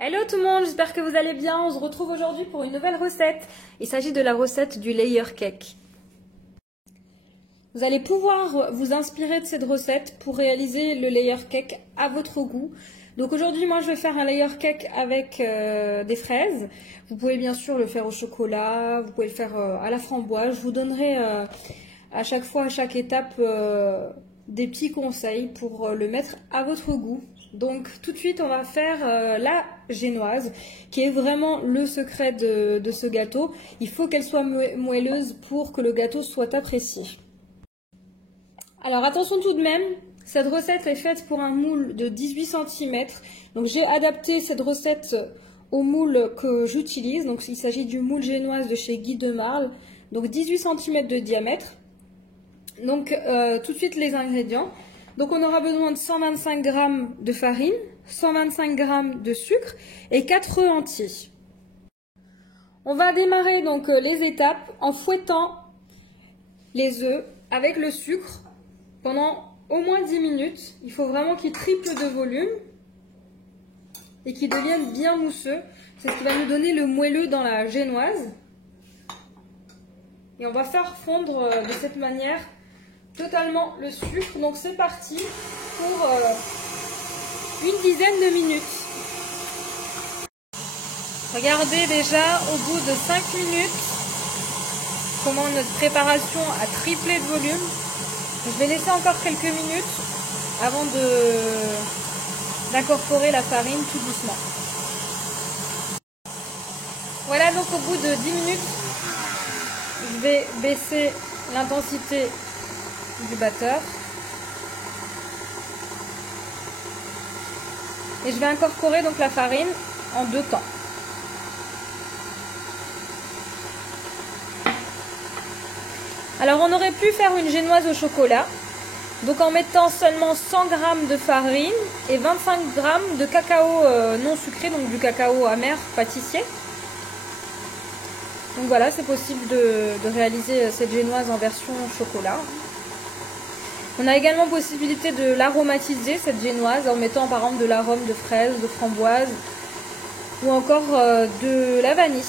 Hello tout le monde, j'espère que vous allez bien. On se retrouve aujourd'hui pour une nouvelle recette. Il s'agit de la recette du layer cake. Vous allez pouvoir vous inspirer de cette recette pour réaliser le layer cake à votre goût. Donc aujourd'hui, moi je vais faire un layer cake avec des fraises. Vous pouvez bien sûr le faire au chocolat, vous pouvez le faire à la framboise. Je vous donnerai à chaque fois, à chaque étape, des petits conseils pour le mettre à votre goût. Donc tout de suite on va faire la génoise qui est vraiment le secret de ce gâteau. Il faut qu'elle soit moelleuse pour que le gâteau soit apprécié. Alors attention tout de même, cette recette est faite pour un moule de 18 cm. Donc j'ai adapté cette recette au moule que j'utilise. Donc il s'agit du moule génoise de chez Guy de Marle. Donc 18 cm de diamètre. Donc tout de suite les ingrédients. Donc on aura besoin de 125 g de farine, 125 g de sucre et 4 œufs entiers. On va démarrer donc les étapes en fouettant les œufs avec le sucre pendant au moins 10 minutes. Il faut vraiment qu'ils triplent de volume et qu'ils deviennent bien mousseux. C'est ce qui va nous donner le moelleux dans la génoise. Et on va faire fondre de cette manière totalement le sucre. Donc c'est parti pour une dizaine de minutes. Regardez déjà au bout de 5 minutes comment notre préparation a triplé de volume. Je vais laisser encore quelques minutes avant d'incorporer la farine tout doucement. Voilà, donc au bout de 10 minutes, je vais baisser l'intensité du batteur et je vais incorporer donc la farine en deux temps. Alors on aurait pu faire une génoise au chocolat, donc en mettant seulement 100 g de farine et 25 g de cacao non sucré, donc du cacao amer pâtissier. Donc voilà, c'est possible de réaliser cette génoise en version chocolat. On a également possibilité de l'aromatiser, cette génoise, en mettant par exemple de l'arôme de fraise, de framboise ou encore de la vanille.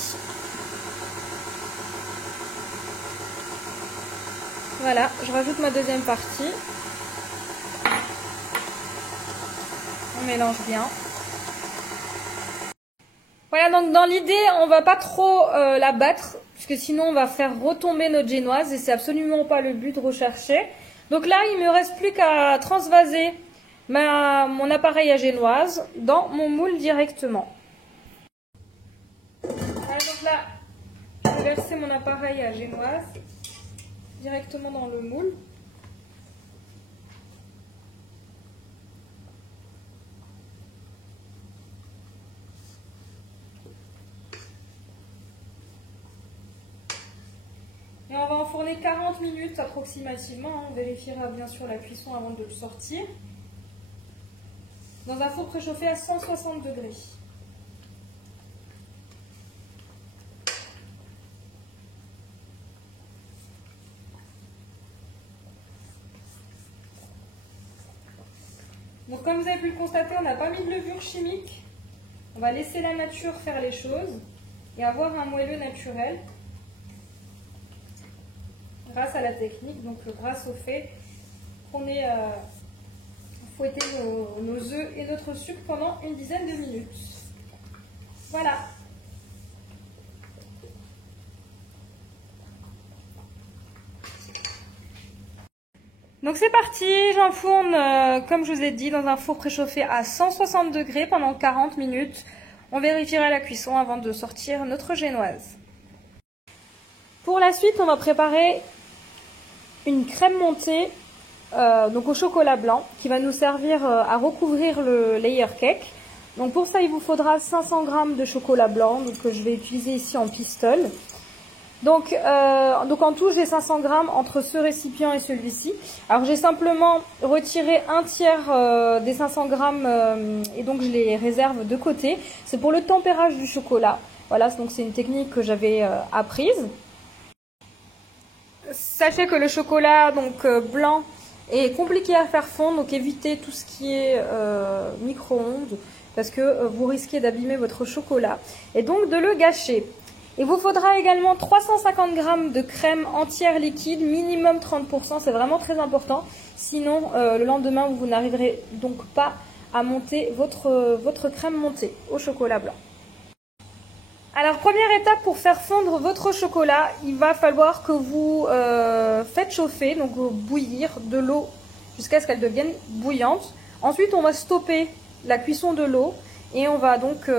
Voilà, je rajoute ma deuxième partie. On mélange bien. Voilà, donc dans l'idée, on va pas trop la battre, parce que sinon on va faire retomber notre génoise et c'est absolument pas le but recherché. Donc là, il me reste plus qu'à transvaser mon appareil à génoise dans mon moule directement. Voilà, donc là, je vais verser mon appareil à génoise directement dans le moule. Et on va enfourner 40 minutes approximativement. On vérifiera bien sûr la cuisson avant de le sortir. Dans un four préchauffé à 160 degrés. Donc comme vous avez pu le constater, on n'a pas mis de levure chimique. On va laisser la nature faire les choses et avoir un moelleux naturel. Grâce à la technique, donc grâce au fait qu'on ait fouetté nos œufs et notre sucre pendant une dizaine de minutes. Voilà. Donc c'est parti, j'enfourne, comme je vous ai dit, dans un four préchauffé à 160 degrés pendant 40 minutes. On vérifiera la cuisson avant de sortir notre génoise. Pour la suite, on va préparer une crème montée donc au chocolat blanc qui va nous servir à recouvrir le layer cake. Donc pour ça il vous faudra 500 g de chocolat blanc donc, que je vais utiliser ici en pistole. Donc en tout j'ai 500 g entre ce récipient et celui-ci. Alors j'ai simplement retiré un tiers des 500 g et donc je les réserve de côté. C'est pour le tempérage du chocolat. Voilà, donc c'est une technique que j'avais apprise. Sachez que le chocolat donc blanc est compliqué à faire fondre, donc évitez tout ce qui est micro-ondes parce que vous risquez d'abîmer votre chocolat et donc de le gâcher. Il vous faudra également 350 g de crème entière liquide, minimum 30%, c'est vraiment très important. Sinon, le lendemain, vous n'arriverez donc pas à monter votre crème montée au chocolat blanc. Alors, première étape pour faire fondre votre chocolat, il va falloir que vous faites chauffer, donc bouillir de l'eau jusqu'à ce qu'elle devienne bouillante. Ensuite, on va stopper la cuisson de l'eau et on va donc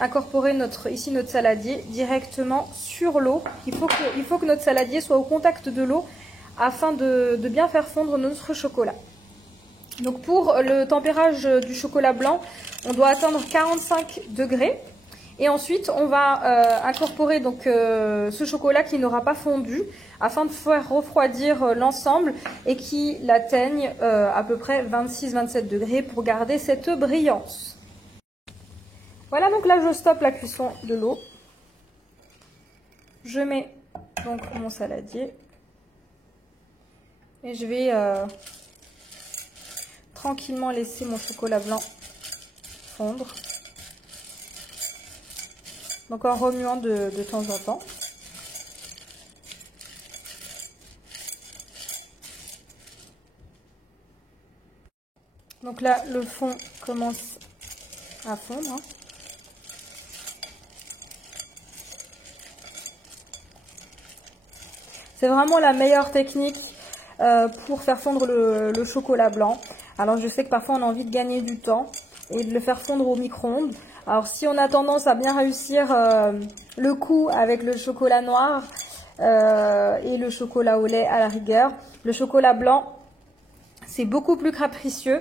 incorporer notre saladier directement sur l'eau. Il faut que notre saladier soit au contact de l'eau afin de bien faire fondre notre chocolat. Donc pour le tempérage du chocolat blanc, on doit atteindre 45 degrés. Et ensuite, on va incorporer donc ce chocolat qui n'aura pas fondu afin de faire refroidir l'ensemble et qu'il atteigne à peu près 26-27 degrés pour garder cette brillance. Voilà, donc là je stoppe la cuisson de l'eau. Je mets donc mon saladier et je vais tranquillement laisser mon chocolat blanc fondre. Donc en remuant de temps en temps. Donc là, le fond commence à fondre. C'est vraiment la meilleure technique pour faire fondre le chocolat blanc. Alors je sais que parfois on a envie de gagner du temps et de le faire fondre au micro-ondes. Alors si on a tendance à bien réussir le coup avec le chocolat noir et le chocolat au lait à la rigueur, le chocolat blanc c'est beaucoup plus capricieux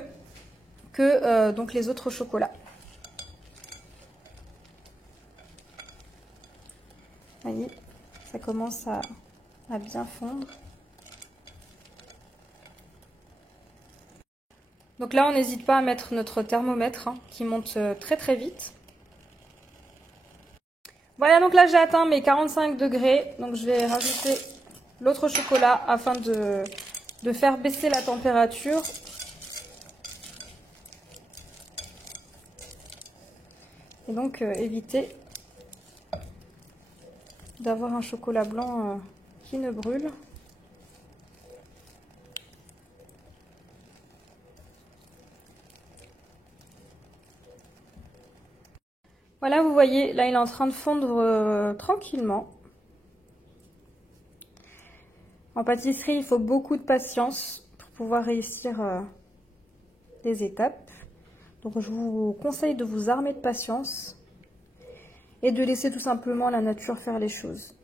que donc les autres chocolats. Vous voyez, ça commence à bien fondre. Donc là on n'hésite pas à mettre notre thermomètre qui monte très très vite. Voilà, donc là j'ai atteint mes 45 degrés, donc je vais rajouter l'autre chocolat afin de faire baisser la température. Et donc éviter d'avoir un chocolat blanc qui ne brûle. Voilà, vous voyez, là il est en train de fondre tranquillement. En pâtisserie, il faut beaucoup de patience pour pouvoir réussir les étapes. Donc je vous conseille de vous armer de patience et de laisser tout simplement la nature faire les choses.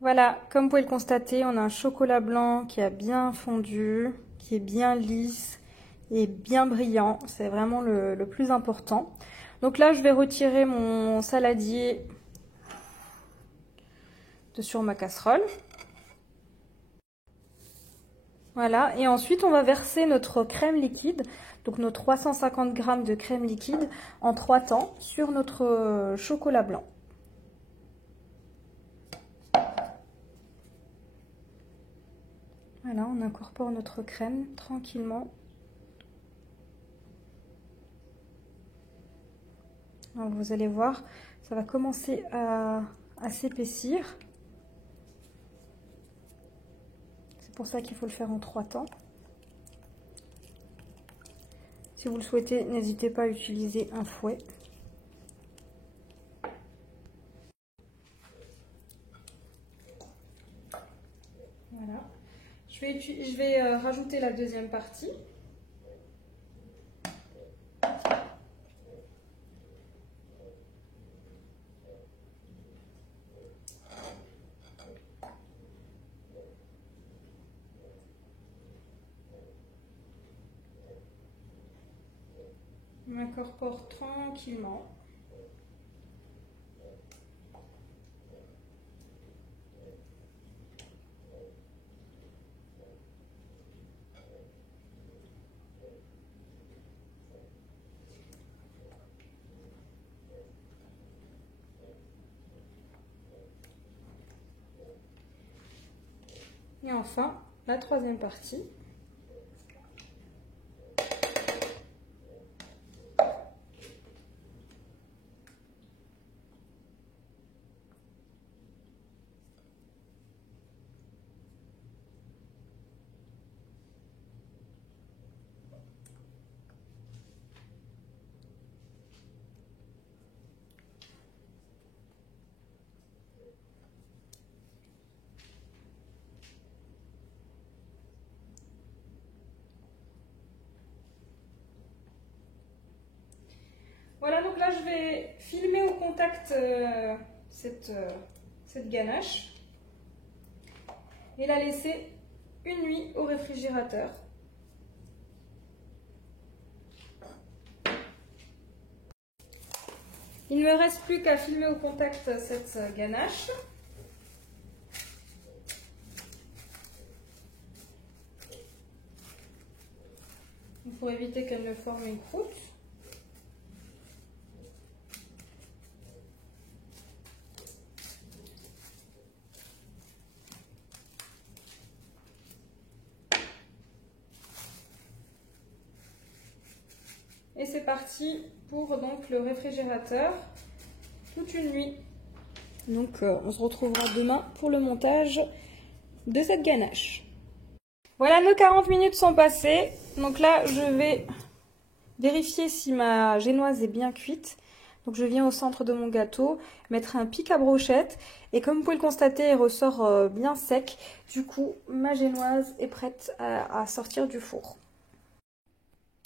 Voilà, comme vous pouvez le constater, on a un chocolat blanc qui a bien fondu, qui est bien lisse et bien brillant. C'est vraiment le plus important. Donc là, je vais retirer mon saladier de sur ma casserole. Voilà, et ensuite on va verser notre crème liquide, donc nos 350 g de crème liquide en 3 temps sur notre chocolat blanc. Voilà, on incorpore notre crème tranquillement. Alors vous allez voir, ça va commencer à s'épaissir. C'est pour ça qu'il faut le faire en 3 temps. Si vous le souhaitez, n'hésitez pas à utiliser un fouet. Voilà. Je vais rajouter la deuxième partie. On incorpore tranquillement. Et enfin, la troisième partie. Voilà, donc là je vais filmer au contact cette ganache et la laisser une nuit au réfrigérateur. Il ne me reste plus qu'à filmer au contact cette ganache. Pour éviter qu'elle ne forme une croûte. Et c'est parti pour donc le réfrigérateur toute une nuit. Donc on se retrouvera demain pour le montage de cette ganache. Voilà, nos 40 minutes sont passées. Donc là, je vais vérifier si ma génoise est bien cuite. Donc je viens au centre de mon gâteau, mettre un pic à brochette. Et comme vous pouvez le constater, elle ressort bien sec. Du coup, ma génoise est prête à sortir du four.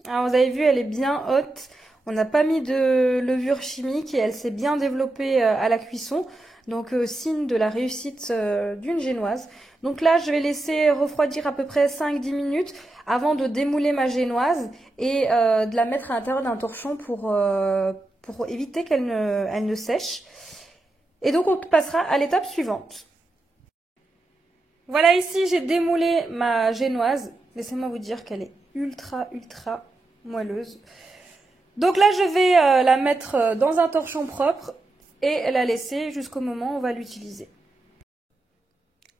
Alors vous avez vu, elle est bien haute. On n'a pas mis de levure chimique et elle s'est bien développée à la cuisson. Donc signe de la réussite d'une génoise. Donc là, je vais laisser refroidir à peu près 5-10 minutes avant de démouler ma génoise et de la mettre à l'intérieur d'un torchon pour éviter qu'elle ne sèche. Et donc on passera à l'étape suivante. Voilà, ici j'ai démoulé ma génoise. Laissez-moi vous dire qu'elle est ultra moelleuse. Donc là, je vais la mettre dans un torchon propre et la laisser jusqu'au moment où on va l'utiliser.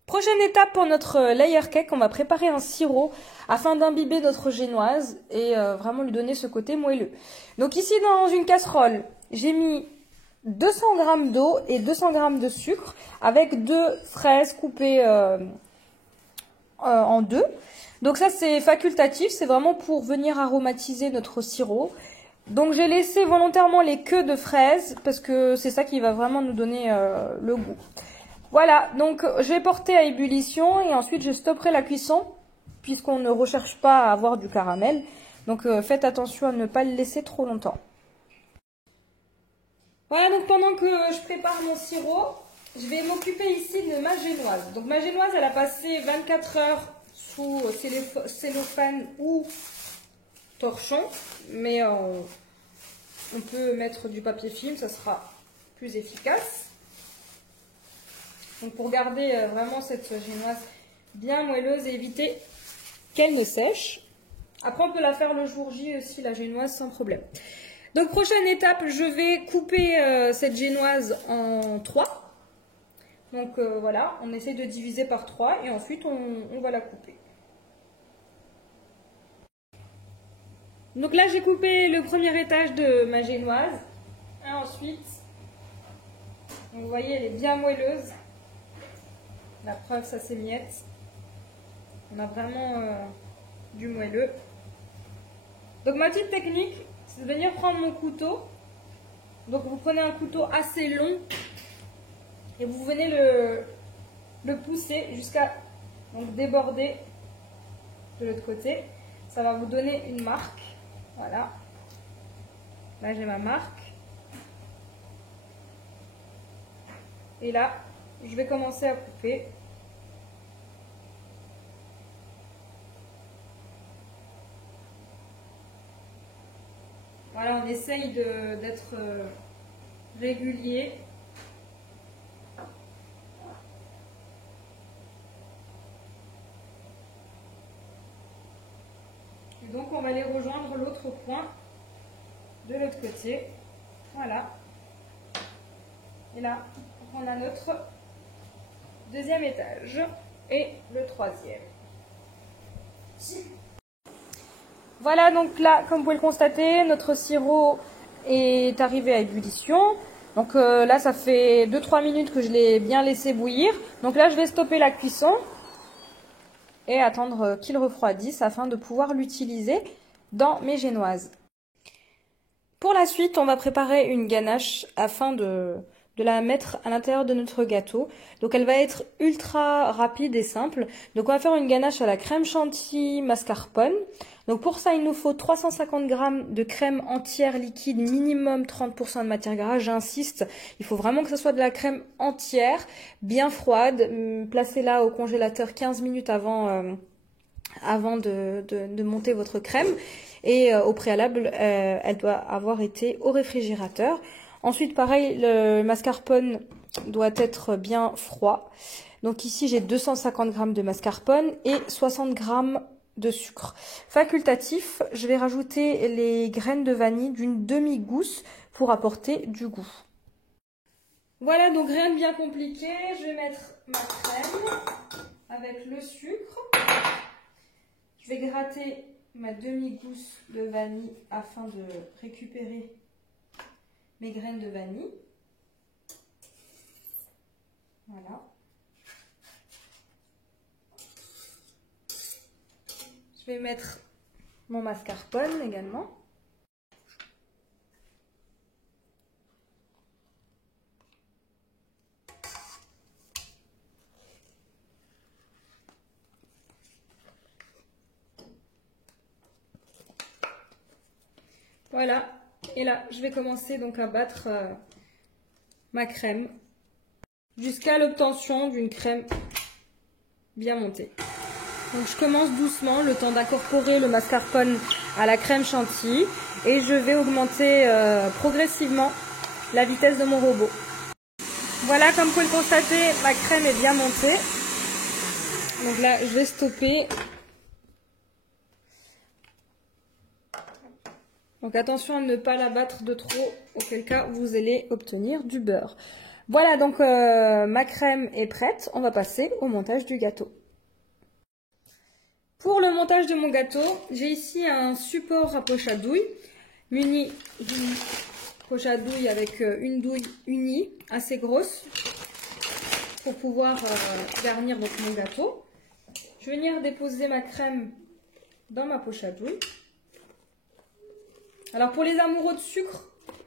Prochaine étape pour notre layer cake, on va préparer un sirop afin d'imbiber notre génoise et vraiment lui donner ce côté moelleux. Donc ici, dans une casserole, j'ai mis 200 g d'eau et 200 g de sucre avec 2 fraises coupées en deux. Donc ça, c'est facultatif, c'est vraiment pour venir aromatiser notre sirop. Donc j'ai laissé volontairement les queues de fraises parce que c'est ça qui va vraiment nous donner le goût. Voilà, donc je vais porter à ébullition et ensuite je stopperai la cuisson puisqu'on ne recherche pas à avoir du caramel. Donc faites attention à ne pas le laisser trop longtemps. Voilà, donc pendant que je prépare mon sirop, je vais m'occuper ici de ma génoise. Donc ma génoise, elle a passé 24 heures sous cellophane ou torchon, mais on peut mettre du papier film, ça sera plus efficace. Donc pour garder vraiment cette génoise bien moelleuse et éviter qu'elle ne sèche. Après on peut la faire le jour J aussi, la génoise, sans problème. Donc prochaine étape, je vais couper cette génoise en 3. Donc voilà, on essaie de diviser par 3 et ensuite on va la couper. Donc là, j'ai coupé le premier étage de ma génoise. Et ensuite, vous voyez, elle est bien moelleuse. La preuve, ça s'émiette. On a vraiment du moelleux. Donc ma petite technique, c'est de venir prendre mon couteau. Donc vous prenez un couteau assez long et vous venez le pousser jusqu'à déborder de l'autre côté. Ça va vous donner une marque. Voilà. Là, j'ai ma marque. Et là, je vais commencer à couper. Voilà, on essaye d'être régulier. Et donc, on va aller rejoindre l'autre point de l'autre côté. Voilà. Et là, on a notre deuxième étage et le troisième. Voilà, donc là, comme vous pouvez le constater, notre sirop est arrivé à ébullition. Donc là, ça fait 2-3 minutes que je l'ai bien laissé bouillir. Donc là, je vais stopper la cuisson et attendre qu'il refroidisse afin de pouvoir l'utiliser dans mes génoises. Pour la suite, on va préparer une ganache afin de de la mettre à l'intérieur de notre gâteau. Donc elle va être ultra rapide et simple. Donc on va faire une ganache à la crème chantilly mascarpone. Donc pour ça, il nous faut 350 g de crème entière liquide, minimum 30% de matière grasse. J'insiste, il faut vraiment que ce soit de la crème entière, bien froide. Placez-la au congélateur 15 minutes avant de monter votre crème. Et au préalable, elle doit avoir été au réfrigérateur. Ensuite, pareil, le mascarpone doit être bien froid. Donc ici, j'ai 250 g de mascarpone et 60 g de sucre. Facultatif, je vais rajouter les graines de vanille d'une demi-gousse pour apporter du goût. Voilà, donc rien de bien compliqué. Je vais mettre ma crème avec le sucre. Je vais gratter ma demi-gousse de vanille afin de récupérer mes graines de vanille. Voilà. Je vais mettre mon mascarpone également. Voilà. Et là, je vais commencer donc à battre ma crème jusqu'à l'obtention d'une crème bien montée. Donc je commence doucement, le temps d'incorporer le mascarpone à la crème chantilly et je vais augmenter progressivement la vitesse de mon robot. Voilà, comme vous pouvez le constater, ma crème est bien montée. Donc là, je vais stopper. Donc attention à ne pas la battre de trop, auquel cas vous allez obtenir du beurre. Voilà, donc ma crème est prête. On va passer au montage du gâteau. Pour le montage de mon gâteau, j'ai ici un support à poche à douille, muni d'une poche à douille avec une douille unie, assez grosse, pour pouvoir garnir donc mon gâteau. Je vais venir déposer ma crème dans ma poche à douille. Alors pour les amoureux de sucre,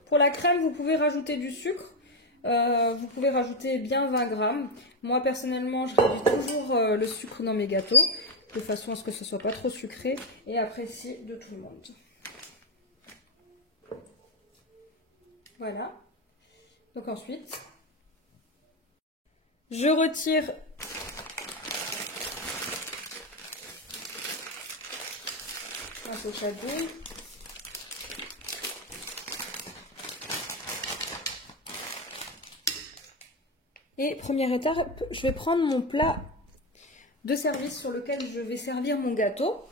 pour la crème, vous pouvez rajouter du sucre. Vous pouvez rajouter bien 20 grammes. Moi personnellement, je réduis toujours le sucre dans mes gâteaux, de façon à ce que ce ne soit pas trop sucré et apprécié de tout le monde. Voilà. Donc ensuite, je retire ma poche à douille. Et première étape, je vais prendre mon plat de service sur lequel je vais servir mon gâteau.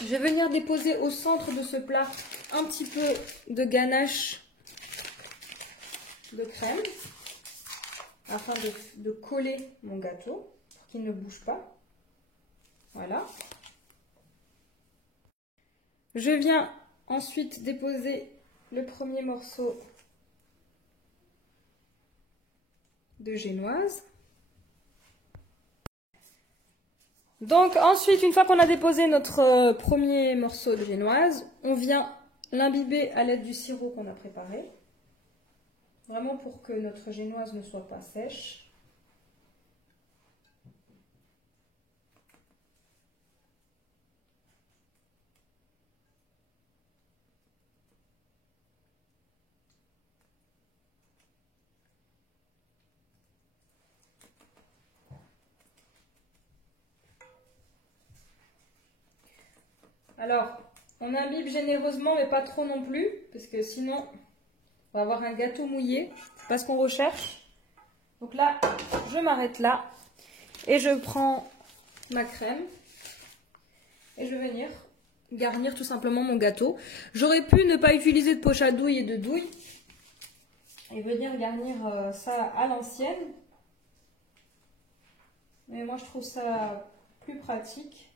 Je vais venir déposer au centre de ce plat un petit peu de ganache de crème afin de coller mon gâteau pour qu'il ne bouge pas. Voilà. Je viens ensuite déposer le premier morceau de génoise. Donc ensuite, une fois qu'on a déposé notre premier morceau de génoise, on vient l'imbiber à l'aide du sirop qu'on a préparé. Vraiment pour que notre génoise ne soit pas sèche. Alors, on imbibe généreusement, mais pas trop non plus, parce que sinon, on va avoir un gâteau mouillé. C'est pas ce qu'on recherche. Donc là, je m'arrête là et je prends ma crème et je vais venir garnir tout simplement mon gâteau. J'aurais pu ne pas utiliser de poche à douille et de douille et venir garnir ça à l'ancienne. Mais moi, je trouve ça plus pratique.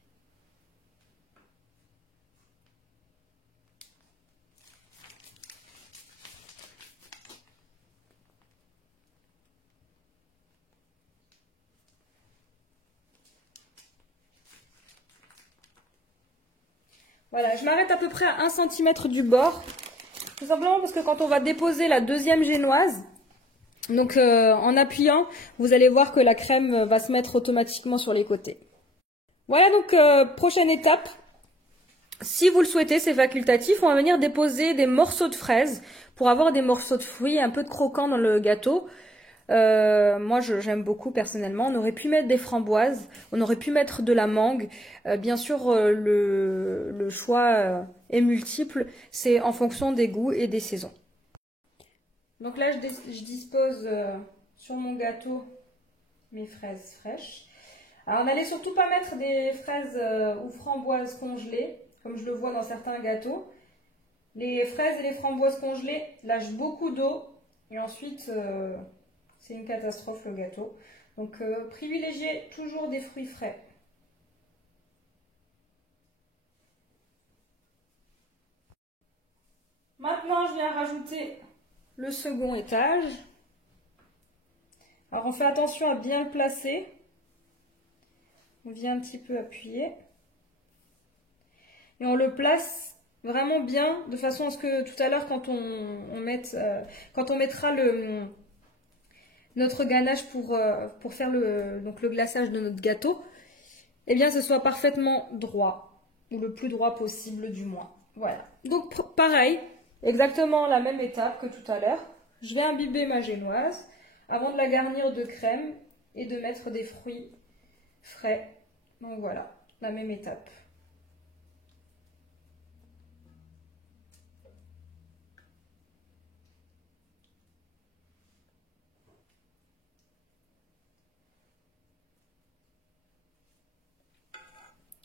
Voilà, je m'arrête à peu près à 1 cm du bord. Tout simplement parce que quand on va déposer la deuxième génoise, Donc en appuyant, vous allez voir que la crème va se mettre automatiquement sur les côtés. Voilà donc prochaine étape. Si vous le souhaitez, c'est facultatif, on va venir déposer des morceaux de fraises pour avoir des morceaux de fruits, un peu de croquant dans le gâteau. Moi j'aime beaucoup personnellement. On aurait pu mettre des framboises, on aurait pu mettre de la mangue. Bien sûr le choix est multiple, c'est en fonction des goûts et des saisons. Donc là je dispose sur mon gâteau mes fraises fraîches. Alors on n'allait surtout pas mettre des fraises ou framboises congelées, comme je le vois dans certains gâteaux. Les fraises et les framboises congelées lâchent beaucoup d'eau et ensuite c'est une catastrophe le gâteau. Donc privilégiez toujours des fruits frais. Maintenant je viens rajouter le second étage. Alors on fait attention à bien le placer. On vient un petit peu appuyer. Et on le place vraiment bien, de façon à ce que tout à l'heure, quand on mettra notre ganache pour faire le glaçage de notre gâteau, eh bien, ce soit parfaitement droit, ou le plus droit possible du moins. Voilà. Donc, pareil, exactement la même étape que tout à l'heure. Je vais imbiber ma génoise avant de la garnir de crème et de mettre des fruits frais. Donc voilà, la même étape.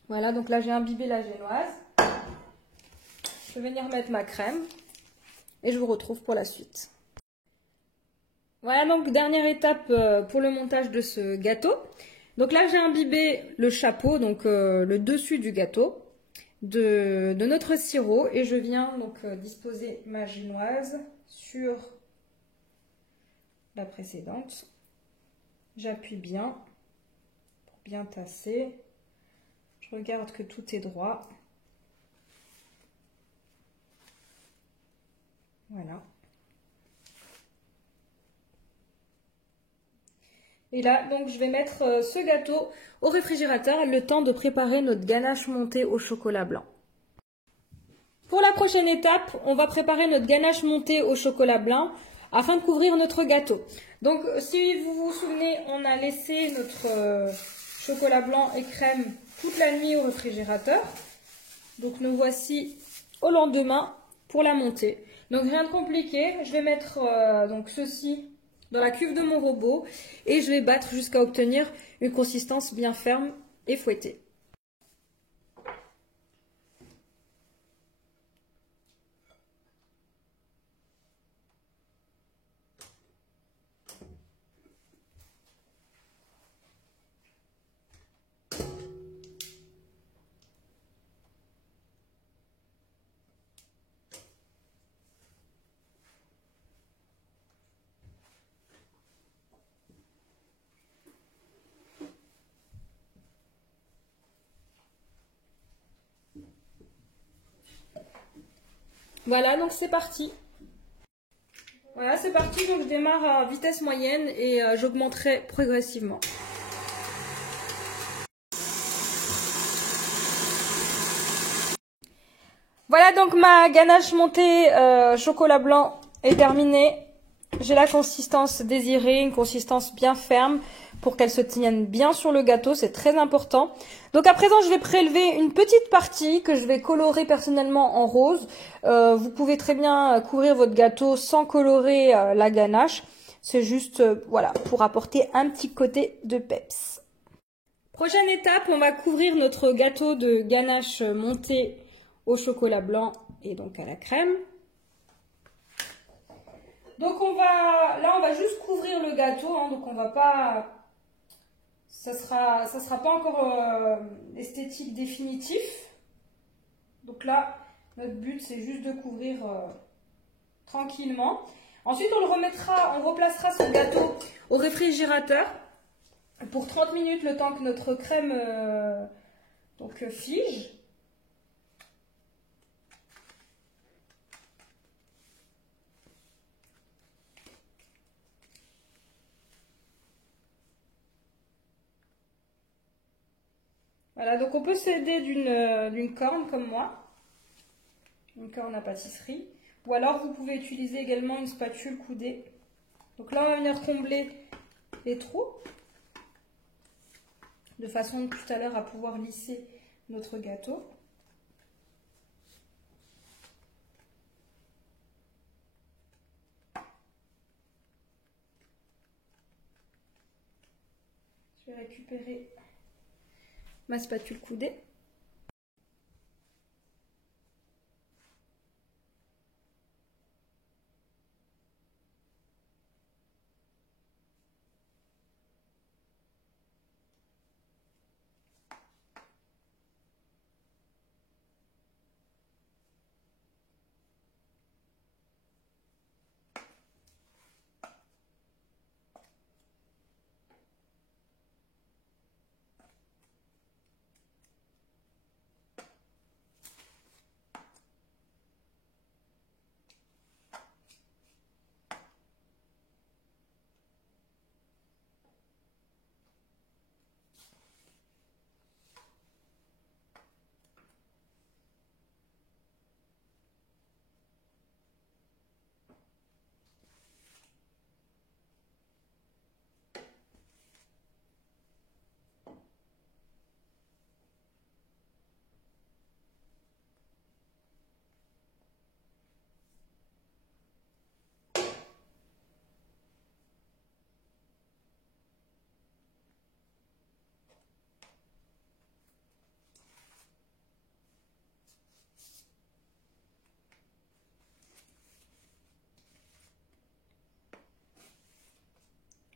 Voilà, donc là j'ai imbibé la génoise. Je vais venir mettre ma crème et je vous retrouve pour la suite. Voilà donc dernière étape pour le montage de ce gâteau. Donc là j'ai imbibé le chapeau, donc le dessus du gâteau de notre sirop et je viens donc disposer ma génoise sur la précédente. J'appuie bien pour bien tasser. Je regarde que tout est droit. Voilà. Et là, donc, je vais mettre ce gâteau au réfrigérateur, le temps de préparer notre ganache montée au chocolat blanc. Pour la prochaine étape, on va préparer notre ganache montée au chocolat blanc afin de couvrir notre gâteau. Donc, si vous vous souvenez, on a laissé notre chocolat blanc et crème toute la nuit au réfrigérateur. Donc, nous voici au lendemain pour la montée. Donc, rien de compliqué. Je vais mettre donc ceci dans la cuve de mon robot et je vais battre jusqu'à obtenir une consistance bien ferme et fouettée. Voilà, donc c'est parti. Voilà, c'est parti. Donc je démarre à vitesse moyenne et j'augmenterai progressivement. Voilà, donc ma ganache montée chocolat blanc est terminée. J'ai la consistance désirée, une consistance bien ferme pour qu'elle se tienne bien sur le gâteau, c'est très important. Donc à présent, je vais prélever une petite partie que je vais colorer personnellement en rose. Vous pouvez très bien couvrir votre gâteau sans colorer la ganache. C'est juste voilà, pour apporter un petit côté de peps. Prochaine étape, on va couvrir notre gâteau de ganache monté au chocolat blanc et donc à la crème. Donc on va juste couvrir le gâteau, hein, donc on va pas, ça sera pas encore esthétique définitif. Donc là, notre but c'est juste de couvrir tranquillement. Ensuite on replacera ce gâteau au réfrigérateur pour 30 minutes, le temps que notre crème fige. Voilà, donc on peut s'aider d'une corne comme moi, une corne à pâtisserie, ou alors vous pouvez utiliser également une spatule coudée. Donc là, on va venir combler les trous, de façon tout à l'heure à pouvoir lisser notre gâteau. Je vais récupérer ma spatule coudée.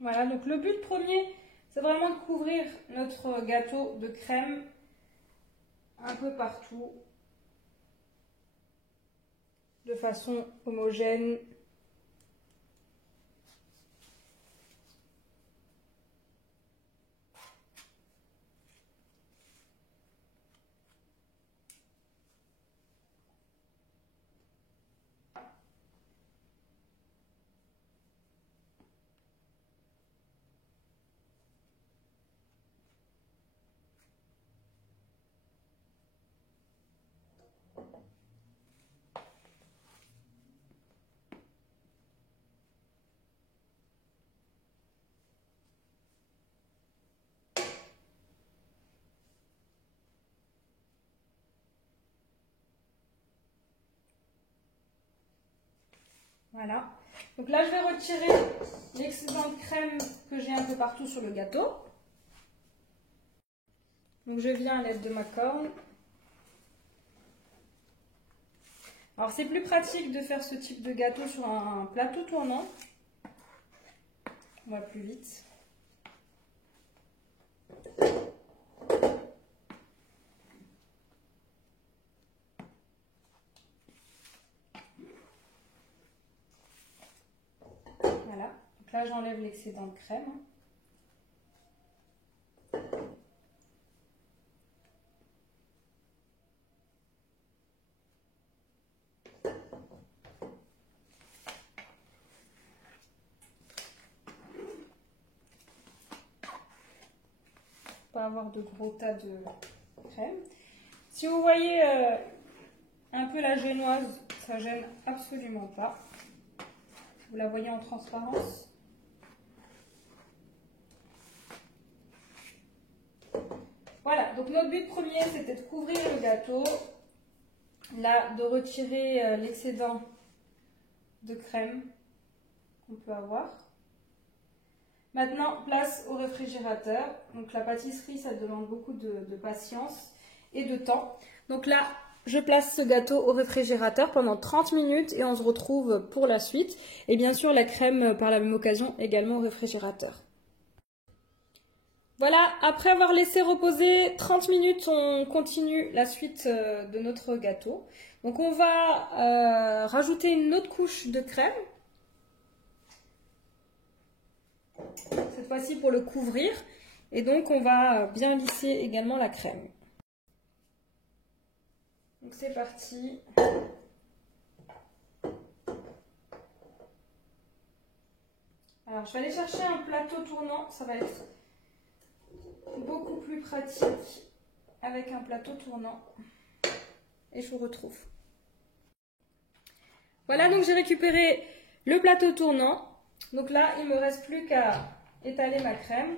Voilà, donc le but premier, c'est vraiment de couvrir notre gâteau de crème un peu partout, de façon homogène. Voilà. Donc là, je vais retirer l'excédent de crème que j'ai un peu partout sur le gâteau. Donc je viens à l'aide de ma corne. Alors c'est plus pratique de faire ce type de gâteau sur un plateau tournant. On va plus vite. Voilà. Donc là, j'enlève l'excédent de crème. Pas avoir de gros tas de crème. Si vous voyez un peu la génoise, ça gêne absolument pas. Vous la voyez en transparence. Voilà, donc notre but premier, c'était de couvrir le gâteau. Là, de retirer l'excédent de crème qu'on peut avoir. Maintenant, place au réfrigérateur. Donc la pâtisserie, ça demande beaucoup de patience et de temps. Donc là, je place ce gâteau au réfrigérateur pendant 30 minutes et on se retrouve pour la suite. Et bien sûr, la crème, par la même occasion, également au réfrigérateur. Voilà, après avoir laissé reposer 30 minutes, on continue la suite de notre gâteau. Donc on va rajouter une autre couche de crème. Cette fois-ci pour le couvrir. Et donc on va bien lisser également la crème. Donc c'est parti. Alors je vais aller chercher un plateau tournant, ça va être beaucoup plus pratique avec un plateau tournant et je vous retrouve. Voilà, donc j'ai récupéré le plateau tournant. Donc là, il ne me reste plus qu'à étaler ma crème.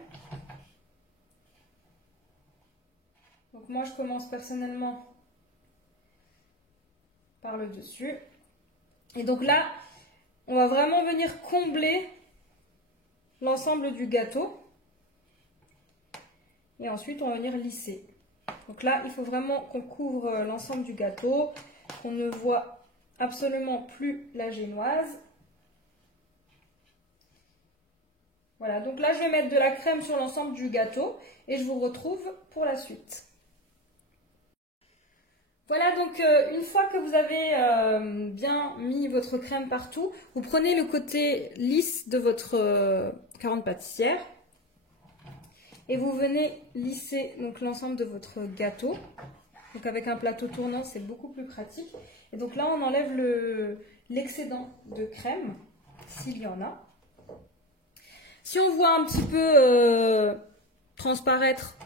Donc moi, je commence personnellement par le dessus. Et donc là, on va vraiment venir combler l'ensemble du gâteau. Et ensuite, on va venir lisser. Donc là, il faut vraiment qu'on couvre l'ensemble du gâteau, qu'on ne voit absolument plus la génoise. Voilà, donc là, je vais mettre de la crème sur l'ensemble du gâteau et je vous retrouve pour la suite. Voilà, donc une fois que vous avez bien mis votre crème partout, vous prenez le côté lisse de votre carotte pâtissière et vous venez lisser donc l'ensemble de votre gâteau. Donc avec un plateau tournant, c'est beaucoup plus pratique. Et donc là, on enlève l'excédent de crème, s'il y en a. Si on voit un petit peu transparaître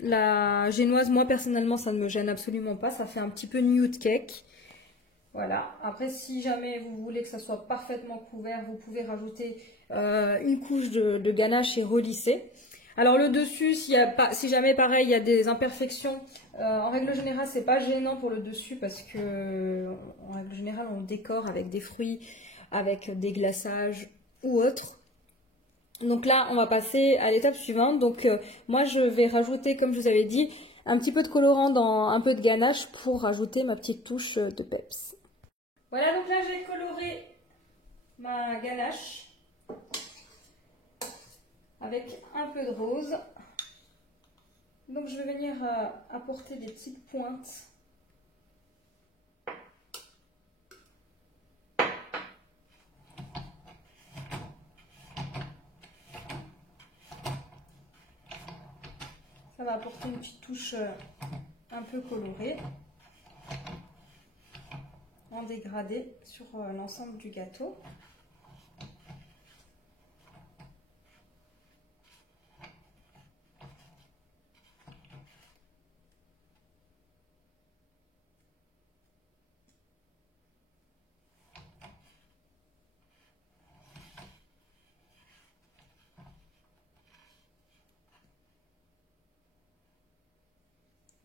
la génoise, moi personnellement, ça ne me gêne absolument pas. Ça fait un petit peu nude cake. Voilà. Après, si jamais vous voulez que ça soit parfaitement couvert, vous pouvez rajouter une couche de ganache et relisser. Alors le dessus, si jamais pareil, il y a des imperfections, en règle générale, c'est pas gênant pour le dessus parce que en règle générale, on décore avec des fruits, avec des glaçages ou autre. Donc là, on va passer à l'étape suivante. Donc moi, je vais rajouter, comme je vous avais dit, un petit peu de colorant dans un peu de ganache pour rajouter ma petite touche de peps. Voilà, donc là, j'ai coloré ma ganache avec un peu de rose. Donc je vais venir apporter des petites pointes. Ça va apporter une petite touche un peu colorée en dégradé sur l'ensemble du gâteau.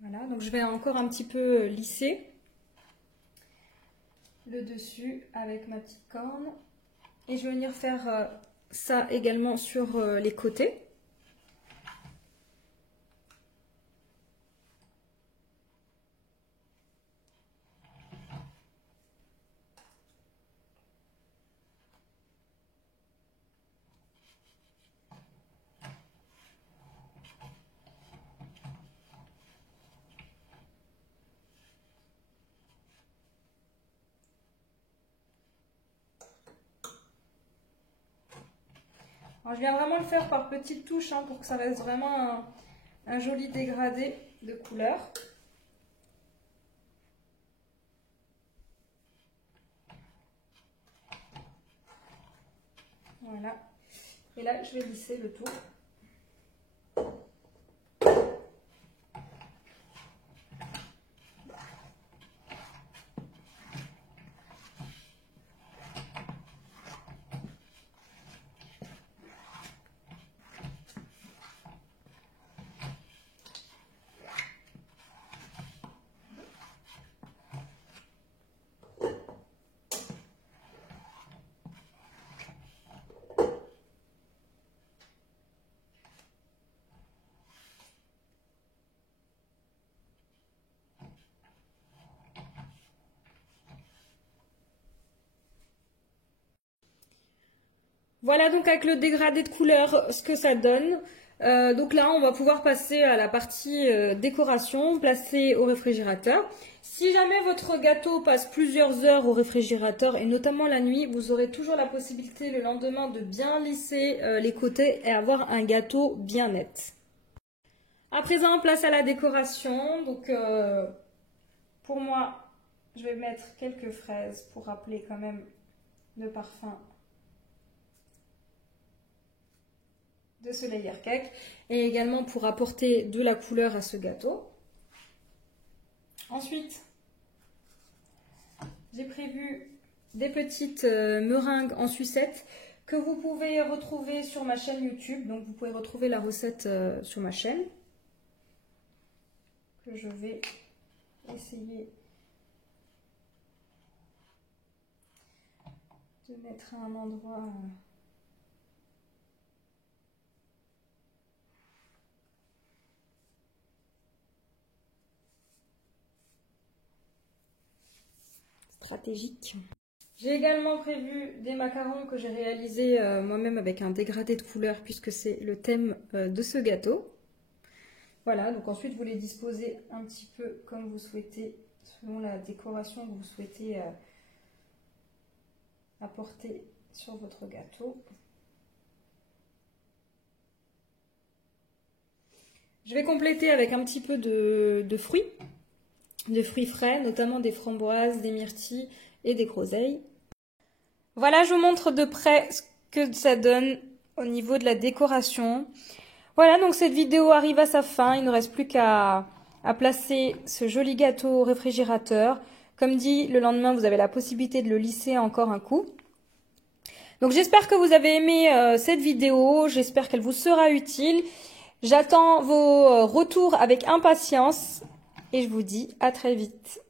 Voilà, donc je vais encore un petit peu lisser le dessus avec ma petite corne. Et je vais venir faire ça également sur les côtés. Alors, je viens vraiment le faire par petites touches hein, pour que ça reste vraiment un joli dégradé de couleur. Voilà. Et là, je vais lisser le tout. Voilà donc avec le dégradé de couleur ce que ça donne. Donc là on va pouvoir passer à la partie décoration, placer au réfrigérateur. Si jamais votre gâteau passe plusieurs heures au réfrigérateur et notamment la nuit, vous aurez toujours la possibilité le lendemain de bien lisser les côtés et avoir un gâteau bien net. À présent place à la décoration. Donc pour moi je vais mettre quelques fraises pour rappeler quand même le parfum de ce layer cake et également pour apporter de la couleur à ce gâteau. Ensuite, j'ai prévu des petites meringues en sucette que vous pouvez retrouver sur ma chaîne YouTube. Donc vous pouvez retrouver la recette sur ma chaîne. Que je vais essayer de mettre à un endroit stratégique. J'ai également prévu des macarons que j'ai réalisés moi-même avec un dégradé de couleurs puisque c'est le thème de ce gâteau. Voilà, donc ensuite vous les disposez un petit peu comme vous souhaitez, selon la décoration que vous souhaitez apporter sur votre gâteau. Je vais compléter avec un petit peu de fruits frais, notamment des framboises, des myrtilles et des groseilles. Voilà, je vous montre de près ce que ça donne au niveau de la décoration. Voilà, donc cette vidéo arrive à sa fin. Il ne reste plus qu'à placer ce joli gâteau au réfrigérateur. Comme dit, le lendemain, vous avez la possibilité de le lisser encore un coup. Donc j'espère que vous avez aimé cette vidéo. J'espère qu'elle vous sera utile. J'attends vos retours avec impatience et je vous dis à très vite.